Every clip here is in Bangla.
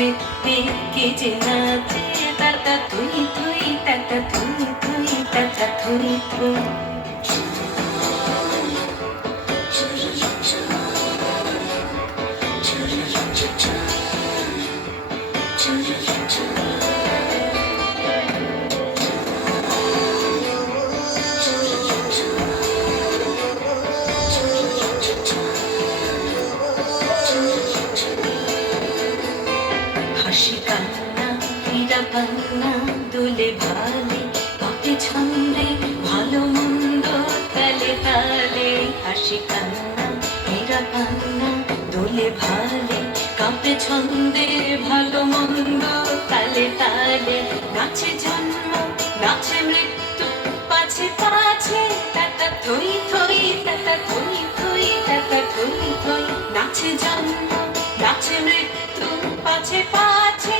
নৃত্যে কে যে নাচে তাতা থই থই তাতা থই থই তাতা থই থই পান্না দোলে ভালে ছন্দে, ভালো মন্দ তালে তালে, হাসি কান্না দোলে ভালে ছন্দে, ভালো মন্দ তালে তালে, নাচে জন্ম, নাচে মৃত্যু, পাছে পাছে তাতা থই থই তাতা থই থই তাতা থই থই, নাচে জন্ম, নাচে মৃত্যু, পাছে পাছে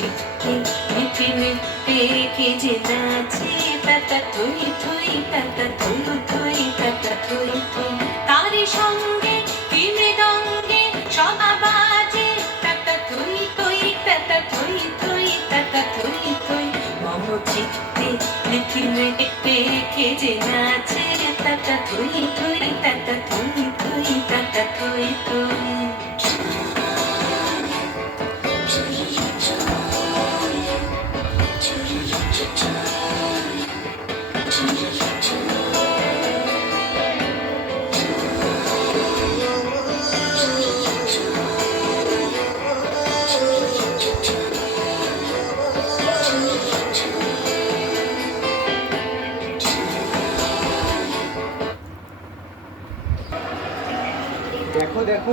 মিঠে মিঠে কে যে নাচে তাতা থই থই তাতা থই থই তাতা থই থই তারি সঙ্গে কি মৃদঙ্গে সদা বাজে তাতা থই থই তাতা থই থই তাতা থই থই মম চিত্তে মিঠে মিঠে কে যে নাচে তাতা থই থই তাতা থই থই তাতা থই থই দেখো দেখো।